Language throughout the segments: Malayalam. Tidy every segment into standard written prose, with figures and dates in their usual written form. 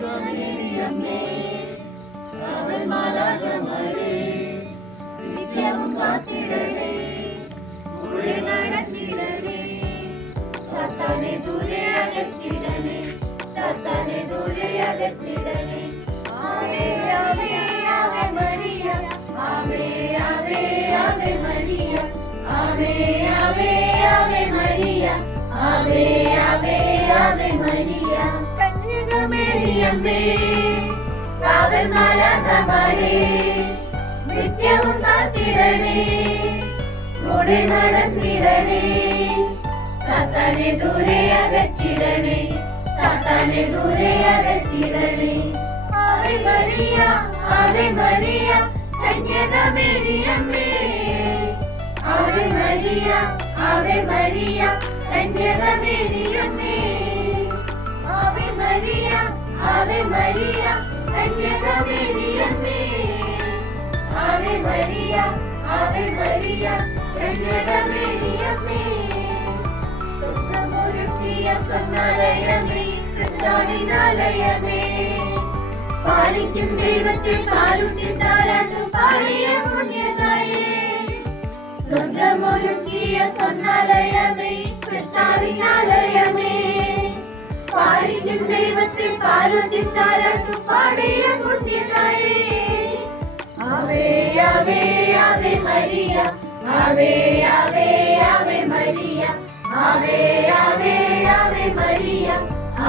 കന്യകമേരിയമ്മേ കാവൽ മാലാഖമാരേ നിത്യവും കാത്തിടണേ കൂടെ നടത്തിടണേ സാത്താനെ ദൂരെ അകറ്റിടണേ സാത്താനെ ദൂരെ അകറ്റിടണേ ആവേ ആവേ ആവേ മരിയ ആവേ ആവേ ആവേ മരിയ ആവേ ആവേ ആവേ മരിയ ആവേ ആവേ ആവേ മരിയ കന്യകമേരിയമ്മേ കാവൽ മാലാഖമാരേ നിത്യവും കാത്തിടണേ കൂടെ നടന്നിടണേ സാത്താനെ ദൂരെ അകറ്റിടണേ സാത്താനെ ദൂരെ അകറ്റിടണേ Ave Maria Ave Maria കന്യകമേരിയമ്മേ Ave Maria Ave Maria കന്യകമേരിയമ്മേ Ave Maria Ave Maria കന്യകമേരിയമ്മേ Ave Maria Ave Maria കന്യകമേരിയമ്മേ സ്വർഗ്ഗമൊരുക്കിയ സ്വർണ്ണാലയമേ സൃഷ്ടാവിനാലയമേ പാലിക്കും ദൈവത്തെ കാരുണ്യം താരാട്ടും പാടിയ പുണ്യതായേ സ്വർഗ്ഗമൊരുക്കിയ സ്വർണ്ണാലയമേ സൃഷ്ടാവിനാലയമേ പാലിക്കും ദൈവത്തെ കാരുണ്യം താരാട്ടും പാടിയ പുണ്യതായേ ആവേ ആവേ ആവേ മരിയ ആവേ ആവേ ആവേ മരിയ ആവേ ആവേ ആവേ മരിയ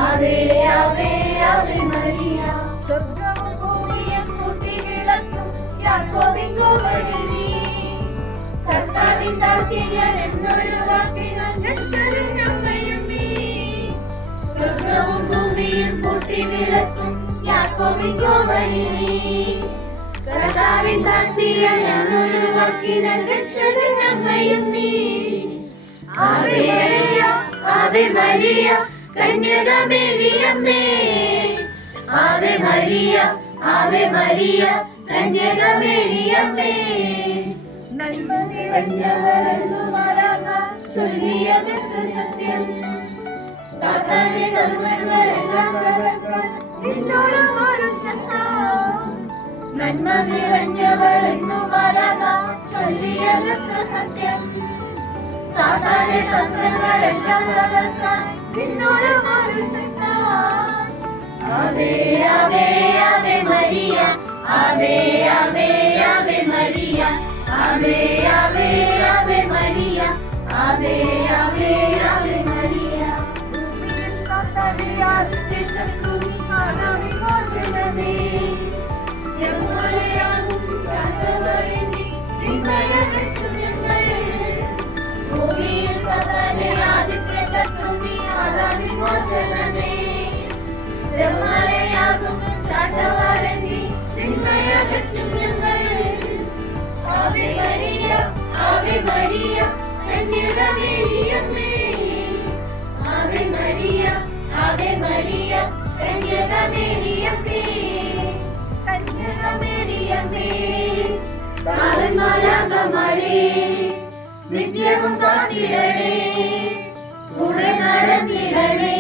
ആവേ ആവേ ആവേ മരിയ സ്വർഗ്ഗവും ഭൂമിയും കൂട്ടിവിളക്കും യാക്കോബിൻ കോവണി നീ കർത്താവിൻ ദാസിയൻ എന്നൊരു വാക്കിനാൽ രക്ഷകനമ്മയും നീ സ്വർഗ്ഗവും ഭൂമിയും കൂട്ടിവിളക്കും യാക്കോബിൻ കോവണി നീ കർത്താവിൻ ദാസിയൻ എന്നൊരു വാക്കിനാൽ രക്ഷകനമ്മയും നീ Ave Maria Ave Maria കന്യകമേരിയമ്മേ Ave Maria Ave Maria കന്യകമേരിയമ്മേ നന്മ നിറഞ്ഞവളെന്നു മാലാഖ ചൊല്ലിയതെത്ര സത്യം സാത്താന്റെ തന്ത്രങ്ങളെല്ലാം തകർക്കാൻ നിന്നോടൊരു ശക്ത നന്മ നിറഞ്ഞവളെന്നു മാലാഖ ചൊല്ലിയതെത്ര സത്യം സാത്താന്റെ തന്ത്രങ്ങളെല്ലാം തകർക്കാൻ നിന്നോടൊരു ശക്ത ആവേ ആവേ ആവേ മരിയ ആവേ ആവേ ആവേ മരിയ ആവേ ആവേ ആവേ മരിയ ആവേ ആവേ ആവേ മരിയ സാത്താന്റെ ആദ്യത്തെ ശത്രു ആനാവിമോചനമേ ജന്മലയാകും ശാന്തവരനെ നിന്മയകറ്റും ഞങ്ങൾ ഭൂമിയിൽ സാത്താന്റെ ആദ്യത്തെ ശത്രു ആനാവിമോചനമേ ജന്മലയാകും ശാന്തവരനെ നിന്മയകറ്റും ഞങ്ങൾ Ave Maria Ave Maria കന്യകമേരിയമ്മേ Ave Maria Ave Maria കന്യകമേരിയമ്മേ കന്യകമേരിയമ്മേ കാവൽ മാലാഖമാരേ നിത്യവും കാത്തിടണേ കൂടെ നടന്നിടണേ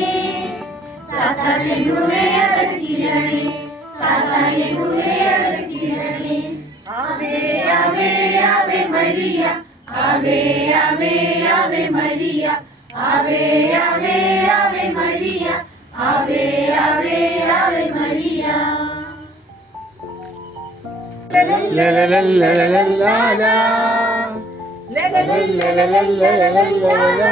സാത്താനെ ദൂരെ അകറ്റിടണേ സാത്താനെ ദൂരെ അകറ്റിടണേ ആവേ ആവേ ആവേ മരിയ ആവേ ആവേ ആവേ മരിയ ആവേ ആവേ ആവേ മരിയ ആവേ ആവേ ആവേ മരിയ ല ല ല ല ല ല ല ല ല ല ല ല ല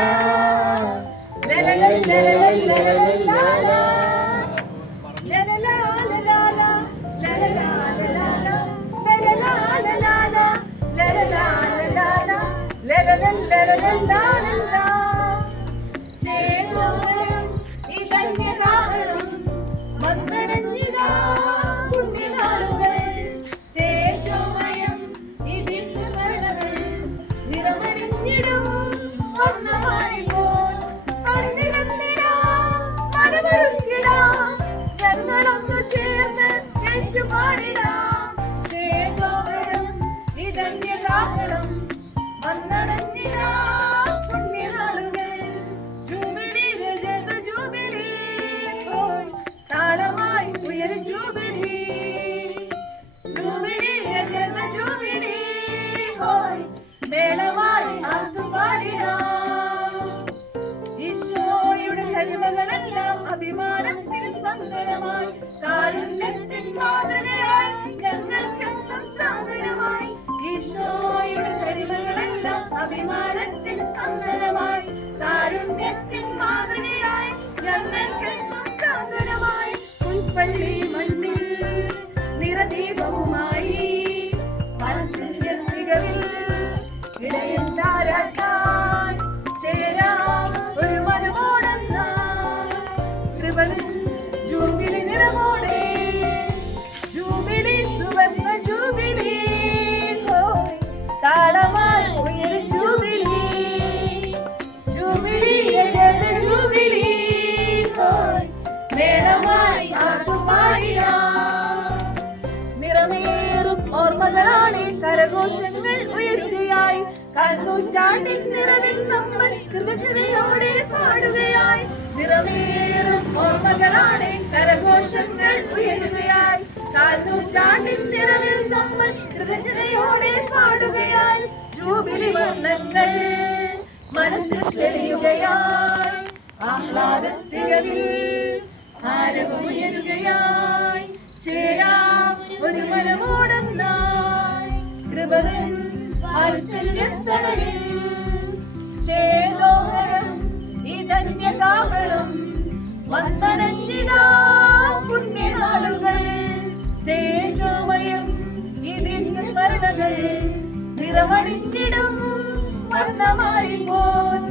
ചേതോവരും ഇതന്യ കാരണം വന്നടഞ്ഞിടാ പുണ്യനാൾ പള്ളി മണ്ണിൽ നിറദീപവുമായി മനസ്സിന്റെ തികവിൽ ഇടയിൽ താരാട്ടാൻ ചേരാം ഒരു മനമോടെന്ന കൃപനും ജൂബിലി നിറമോടെ ജൂബിലി സുവർണ ജൂബിലി താളമായി ഉയരും ജൂബിലി ജൂബിലി ജല ജൂബിലി മേളമായി പാടിടാം നിറമേറും ഓർമ്മകളാണ് കരഘോഷങ്ങൾ ഉയരുകയായി കാൽനൂറ്റാണ്ടിൻ നിറവിൽ നമ്മൾ കൃതജ്ഞതയോടെ പാടുകയായി നിറമേറും ഓർമ്മകളാണ് കരഘോഷങ്ങൾ ഉയരുകയായി കാൽനൂറ്റാണ്ടിൻ നിറവിൽ നമ്മൾ കൃതജ്ഞതയോടെ പാടുകയായി ജൂബിലി വർണ്ണങ്ങൾ മനസ്സിൽ തെളിയുകയായി ആഹ്ലാദത്തികവിൽ ആരവമുയരുകയായി ചേരാം ഒരു മനമോടെന്നായി കൃപകൻ വാത്സല്യത്തണലിൽ ചേതോഹരം ഈ ധന്യകാഹളം വന്നണഞ്ഞിതാ പുണ്യനാളുകൾ തേജോമയം ഈ ദിവ്യ സ്മരണകൾ നിറമണിഞ്ഞിടും വർണ്ണമായി പോൽ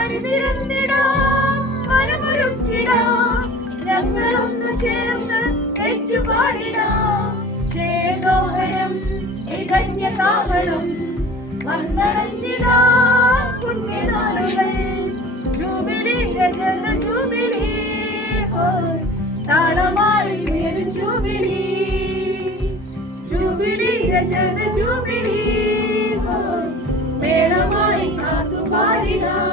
അണിനിരന്നിടാം മനമൊരുക്കിടാം ഞങ്ങളൊന്നു ചേർന്ന് ഏറ്റുപാടിടാം ചേതോഹരം ഈ ധന്യകാഹളം വന്നണഞ്ഞിതാ പുണ്യനാളുകൾ ജൂബിലി രജത ജൂബിലി താളമായി ഉയരും ജൂബിലി ജൂബിലി രജത ജൂബിലി മേളമായി കാത്തുപാടിടാം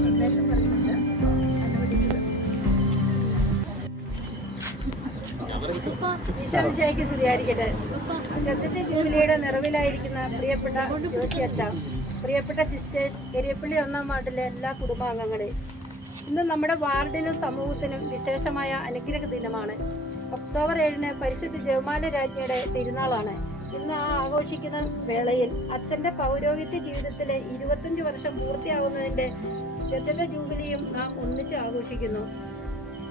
സന്ദേശം പറയുന്നുണ്ട് ഈശോമിശിഹായ്ക്ക് സ്തുതിയായിരിക്കട്ടെ. ഗസറ്റ് ജൂബിലിയുടെ നിറവിലായിരിക്കുന്ന പ്രിയപ്പെട്ട ജോഷി അച്ഛ, പ്രിയപ്പെട്ട സിസ്റ്റേഴ്സ്, എരിയപ്പള്ളി 1-ാം വാർഡിലെ എല്ലാ കുടുംബാംഗങ്ങളെ, ഇന്ന് നമ്മുടെ വാർഡിനും സമൂഹത്തിനും വിശേഷമായ അനുഗ്രഹ ദിനമാണ്. ഒക്ടോബർ 7-ന് പരിശുദ്ധ ജപമാല രാജ്ഞിയുടെ തിരുനാളാണ്. ഇന്ന് ആ ആഘോഷിക്കുന്ന വേളയിൽ അച്ഛൻ്റെ പൗരോഹിത്യ ജീവിതത്തിലെ 25 വർഷം പൂർത്തിയാവുന്നതിൻ്റെ രജത ജൂബിലിയും നാം ഒന്നിച്ച് ആഘോഷിക്കുന്നു.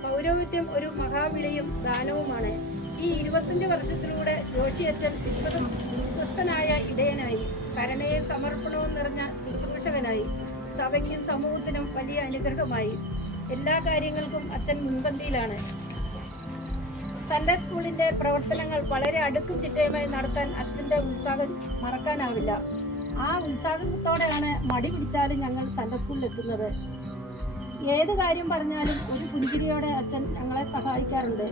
പൗരോഹിത്യം ഒരു മഹാവിളിയും ദാനവുമാണ്. ഈ 25 വർഷത്തിലൂടെ ജോഷി അച്ഛൻ വിശ്വസ്തനായ ഇടയനായി, കരുണയും സമർപ്പണവും നിറഞ്ഞ ശുശ്രൂഷകനായി, സഭയ്ക്കും സമൂഹത്തിനും വലിയ അനുഗ്രഹമായി. എല്ലാ കാര്യങ്ങൾക്കും അച്ഛൻ മുൻപന്തിയിലാണ്. സൺഡേ സ്കൂളിൻ്റെ പ്രവർത്തനങ്ങൾ വളരെ അടുക്കും ചിട്ടയുമായി നടത്താൻ അച്ഛൻ്റെ ഉത്സാഹം മറക്കാനാവില്ല. ആ ഉത്സാഹത്തോടെയാണ് മടി പിടിച്ചാലും ഞങ്ങൾ സൺഡേ സ്കൂളിൽ എത്തുന്നത്. ഏത് കാര്യം പറഞ്ഞാലും ഒരു പുഞ്ചിരിയോടെ അച്ഛൻ ഞങ്ങളെ സഹായിക്കാറുണ്ട്.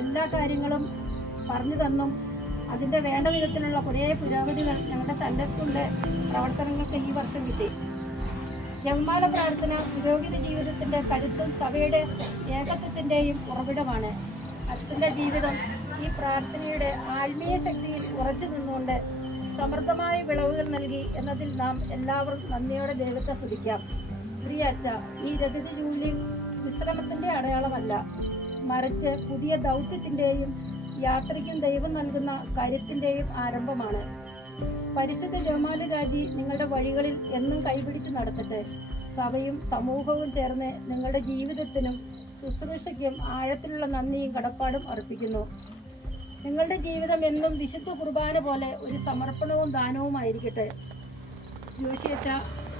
എല്ലാ കാര്യങ്ങളും പറഞ്ഞു തന്നും അതിൻ്റെ വേണ്ട വിധത്തിലുള്ള കുറേ പുരോഗതികൾ ഞങ്ങളുടെ സൺഡേ സ്കൂളിലെ പ്രവർത്തനങ്ങൾക്ക് ഈ വർഷം കിട്ടി. ജപമാല പ്രാർത്ഥന പുരോഹിത ജീവിതത്തിൻ്റെ കരുത്തും സഭയുടെ ഏകത്വത്തിൻ്റെയും ഉറവിടമാണ്. അച്ഛൻ്റെ ജീവിതം ഈ പ്രാർത്ഥനയുടെ ആത്മീയ ശക്തിയിൽ ഉറച്ചു നിന്നുകൊണ്ട് സമൃദ്ധമായ വിളവുകൾ നൽകി എന്നതിൽ നാം എല്ലാവരും നന്ദിയോടെ ദൈവത്തെ സ്തുതിക്കാം. പ്രിയ അച്ഛ, ഈ രജത ജൂബിലി വിശ്രമത്തിൻ്റെ അടയാളമല്ല, മറിച്ച് പുതിയ ദൗത്യത്തിൻ്റെയും യാത്രയ്ക്കും ദൈവം നൽകുന്ന കരുത്തിൻ്റെയും ആരംഭമാണ്. പരിശുദ്ധ ജപമാല രാജി നിങ്ങളുടെ വഴികളിൽ എന്നും കൈപിടിച്ച് നടത്തട്ടെ. സഭയും സമൂഹവും ചേർന്ന് നിങ്ങളുടെ ജീവിതത്തിനും ശുശ്രൂഷയ്ക്കും ആഴത്തിലുള്ള നന്ദിയും കടപ്പാടും അർപ്പിക്കുന്നു. നിങ്ങളുടെ ജീവിതം എന്നും വിശുദ്ധ കുർബാന പോലെ ഒരു സമർപ്പണവും ദാനവുമായിരിക്കട്ടെ. ജോഷി അച്ഛ,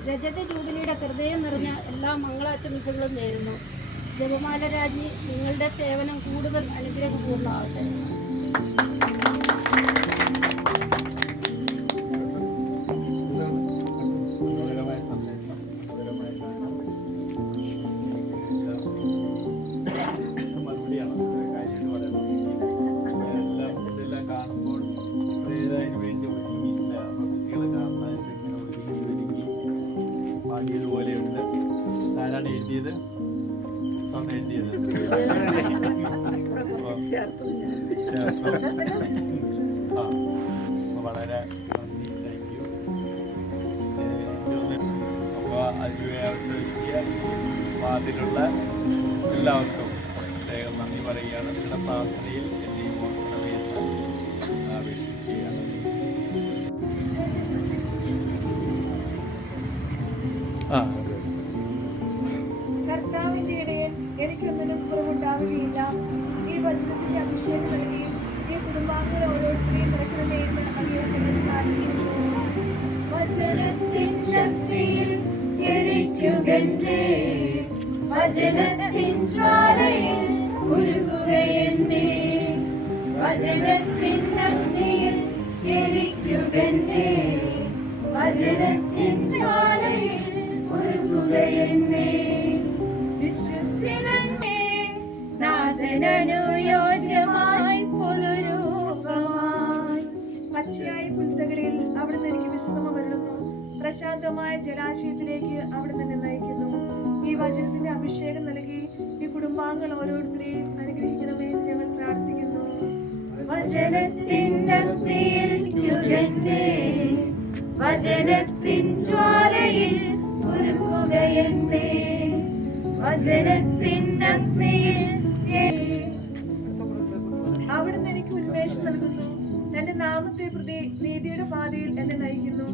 രജത ജൂബിലിയുടെ ഹൃദയം നിറഞ്ഞ എല്ലാ മംഗളാശംസകളും നേരുന്നു. ജപമാല രാജി നിങ്ങളുടെ സേവനം കൂടുതൽ അനുഗ്രഹപൂർണ്ണമാവട്ടെ. ഇതുപോലെയുണ്ട്. ആരാണ് എഴുതിയത്? എഴുതിയത് വളരെ നന്ദി, താങ്ക് യു. അപ്പോൾ അതിന് അവസരിക്കുക വാതിലുള്ള എല്ലാവർക്കും പ്രത്യേകം നന്ദി പറയുകയാണ്. നിങ്ങളുടെ പ്രാർത്ഥനയിൽ എന്നെയും ഓർക്കണമേ എന്ന് അപേക്ഷിക്കുകയാണ്. ആ അഭിഷേകം നൽകിയും ഈ കുടുംബാംഗങ്ങളെ ഓരോരുത്തരെയും നിറയ്ക്കണമേ എന്ന് അങ്ങേയറ്റം പ്രാർത്ഥിക്കുന്നു. വചനത്തിൻ ശക്തിയിൽ എരിക്കുകെന്നെ, വചനത്തിൻ ജ്വാലയിൽ ഉരുകുകയെന്നെ, വചനത്തിൻ ശക്തിയിൽ എരിക്കുകെന്നെ, വചനത്തിൻ ജ്വാലയിൽ ഉരുകുകയെന്നെ. വിശുദ്ധിതന്നെ നാഥനനുയോജ്യമായി പുതുരൂപമായി. പച്ചയായ പുൽത്തകളിൽ അവിടുന്ന് എനിക്ക് വിശ്രമം വരുന്നു, പ്രശാന്തമായ ജലാശയത്തിലേക്ക് അവിടുന്ന് എന്നെ നയിക്കുന്നു. ഈ വചനത്തിന്റെ അഭിഷേകം നൽകി ഈ കുടുംബാംഗങ്ങൾ ഓരോരുത്തരെയും അനുഗ്രഹിക്കണമേ എന്ന് ഞങ്ങൾ പ്രാർത്ഥിക്കുന്നു. വചനത്തിൻ അഗ്നിയിൽ ഉരുകുകയെന്നെ, വചനത്തിൻ ജ്വാലയിൽ ഉരുകുകയെന്നെ, വചനത്തിൻ അഗ്നിയിൽ അവിടുന്ന് എനിക്ക് ഉന്മേഷം നൽകുന്നു. തന്റെ നാമത്തെ പ്രതി നീതിയുടെ പാതയിൽ എന്നെ നയിക്കുന്നു.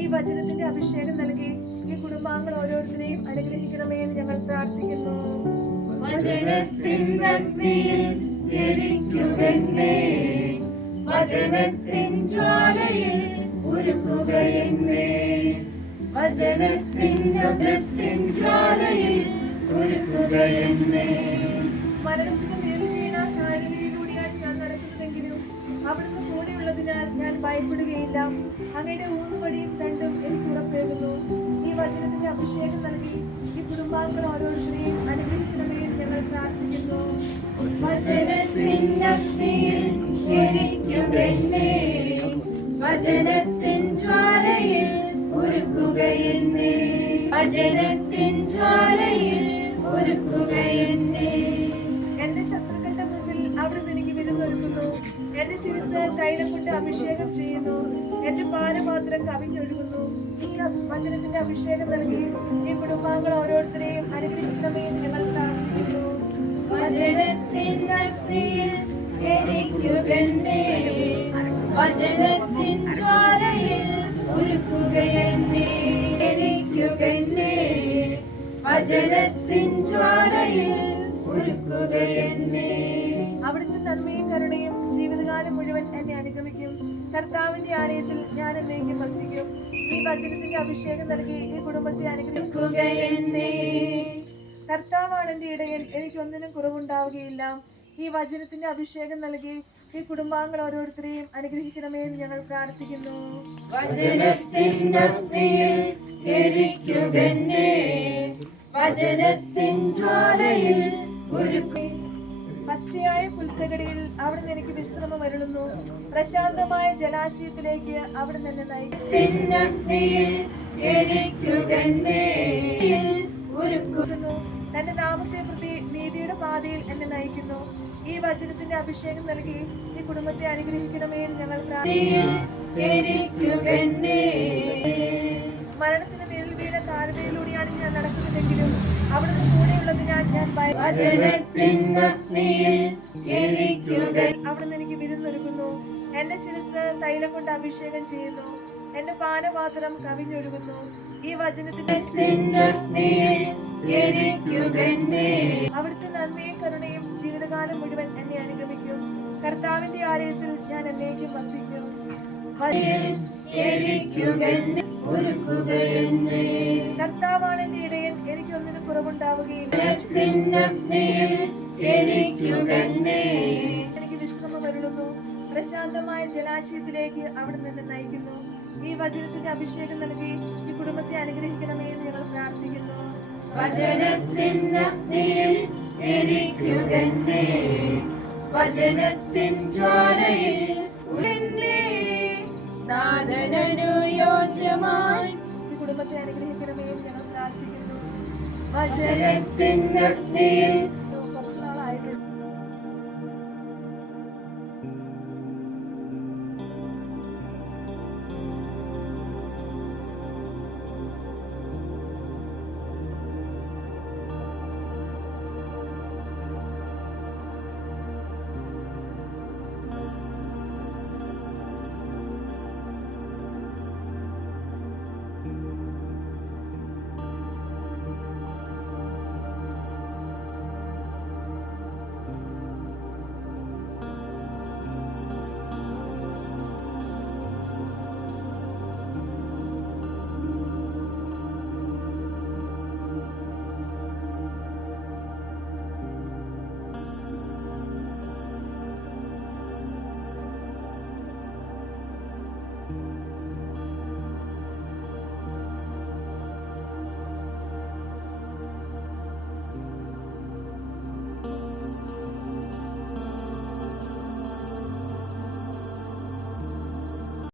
ഈ വചനത്തിന്റെ അഭിഷേകം നൽകി ഈ കുടുംബാംഗങ്ങൾ ഓരോരുത്തരെയും അനുഗ്രഹിക്കണമേ എന്ന് ഞങ്ങൾ പ്രാർത്ഥിക്കുന്നു. വചനത്തിൻ അഗ്നിയിൽ എരിക്കുകെന്നെ, വചനത്തിൻ ജ്വാലയിൽ ഉരുകുകയെന്നെ, വചനത്തിൻ ജ്വാലയിൽ ഉരുകുകയെന്നെ. മരണത്തിന് മേൽ വീണ താഴ്വരയിലൂടെയാണ് ഞാൻ നടക്കുന്നതെങ്കിലും അവിടുന്ന് കൂടെയുള്ളതിനാൽ ഞാൻ ഭയപ്പെടുകയില്ല. അങ്ങയുടെ ഊന്നുവടിയും ദണ്ഡും എനിക്ക് ഉറപ്പേകുന്നു. ഈ വചനത്തിന്റെ അഭിഷേകം നൽകി ഈ കുടുംബാംഗങ്ങൾ ഓരോരുത്തരെയും അനുഗ്രഹിക്കണമേ എന്ന് ഞങ്ങൾ പ്രാർത്ഥിക്കുന്നു. വചനത്തിൻ അഗ്നിയിൽ എരിക്കുകെന്നെ, വചനത്തിൻ ജ്വാലയിൽ ഉരുകുകയെന്നെ, വചനത്തിൻ ജ്വാലയിൽ ഉരുകുകയെന്നെ. എന്റെ ശത്രുക്കളുടെ മുമ്പിൽ അവിടുന്ന് എനിക്ക് വിരുന്നൊരുക്കുന്നു. എന്റെ ശിരസ് തൈലം കൊണ്ട് അഭിഷേകം ചെയ്യുന്നു. എന്റെ പാനപാത്രം കവിഞ്ഞൊഴുകുന്നു. ഈ വചനത്തിന്റെ അഭിഷേകം നൽകി ഈ കുടുംബാംഗങ്ങൾ ഓരോരുത്തരെയും അനുഗ്രഹിക്കണമേ എന്ന് ഞങ്ങൾ പ്രാർത്ഥിക്കുന്നു. വചനത്തിൻ അഗ്നിയിൽ എരിക്കുകെന്നെ, വചനത്തിൻ ജ്വാലയിൽ ഉരുകുകയെന്നെ, എരിക്കുകെന്നെ, വചനത്തിൻ ജ്വാലയിൽ ഉരുകുകയെന്നെ. അവിടുത്തെ നന്മയും കരുണയും ജീവിതകാലം മുഴുവൻ എന്നെ അനുഗമിക്കും. കർത്താവിന്റെ ആലയത്തിൽ ഞാൻ എന്നേക്കും വസിക്കും. ഈ വചനത്തിന്റെ അഭിഷേകം നൽകി ഈ കുടുംബത്തെ അനുഗ്രഹിക്കുകയെന്നെ. കർത്താവാണ് എന്റെ ഇടയൻ, എനിക്കൊന്നിനും കുറവുണ്ടാവുകയില്ല. ഈ വചനത്തിന്റെ അഭിഷേകം നൽകി ഈ കുടുംബാംഗങ്ങൾ ഓരോരുത്തരെയും അനുഗ്രഹിക്കണമേ എന്ന് ഞങ്ങൾ പ്രാർത്ഥിക്കുന്നു. വചനത്തിൻ അഗ്നിയിൽ എരിക്കുകെന്നെ, വചനത്തിൻ ജ്വാലയിൽ ഉരുകുകയെന്നെ. പച്ചയായ പുൽച്ചകടിയിൽ അവിടുന്ന് എനിക്ക് വിശ്രമം വരുന്നു, പ്രശാന്തമായ ജലാശയത്തിലേക്ക് അവിടുന്ന് എന്നെ നയിക്കുന്നു. തന്റെ നാമത്തെ പ്രതി നീതിയുടെ പാതയിൽ എന്നെ നയിക്കുന്നു. ഈ വചനത്തിന്റെ അഭിഷേകം നൽകി ഈ കുടുംബത്തെ അനുഗ്രഹിക്കണമേ എന്ന് ഞങ്ങൾ മരണത്തിന് മേൽ വീണ താഴ്വരയിലൂടെയാണ് ഞാൻ നടക്കുന്നതെങ്കിലും അവിടുന്ന് കൂടെയുള്ളതിനാൽ ഞാൻ അവിടുന്ന് എനിക്ക് വിരുന്നൊരുക്കുന്നു. എന്റെ ശിരസ് തൈലം കൊണ്ട് അഭിഷേകം ചെയ്യുന്നു. എന്റെ പാനപാത്രം കവിഞ്ഞൊഴുകുന്നു. ഈ വചനത്തിന്റെ അവിടുത്തെ നന്മയും കരുണയും ജീവിതകാലം മുഴുവൻ എന്നെ അനുഗമിക്കും. കർത്താവിന്റെ ആലയത്തിൽ ഞാൻ എന്നേക്കും വസിക്കും. കർത്താവാണ് എന്റെ ഇടയൻ, എനിക്കൊന്നിനും കുറവുണ്ടാവുകയില്ല. എനിക്ക് വിശ്രമം വരുന്നു, പ്രശാന്തമായ ജലാശയത്തിലേക്ക് അവിടുന്ന് എന്നെ നയിക്കുന്നു. ഈ വചനത്തിന്റെ അഭിഷേകം നൽകി ഈ കുടുംബത്തെ അനുഗ്രഹിക്കണമേ എന്ന് ഞങ്ങൾ പ്രാർത്ഥിക്കുന്നു. വചനത്തിൻ ജ്വാലയിൽ നാഥനനുയോജ്യമായി ഈ കുടുംബത്തെ അനുഗ്രഹിക്കണമേ എന്ന് ഞങ്ങൾ പ്രാർത്ഥിക്കുന്നു. വചനത്തിൻ അഗ്നിയിൽ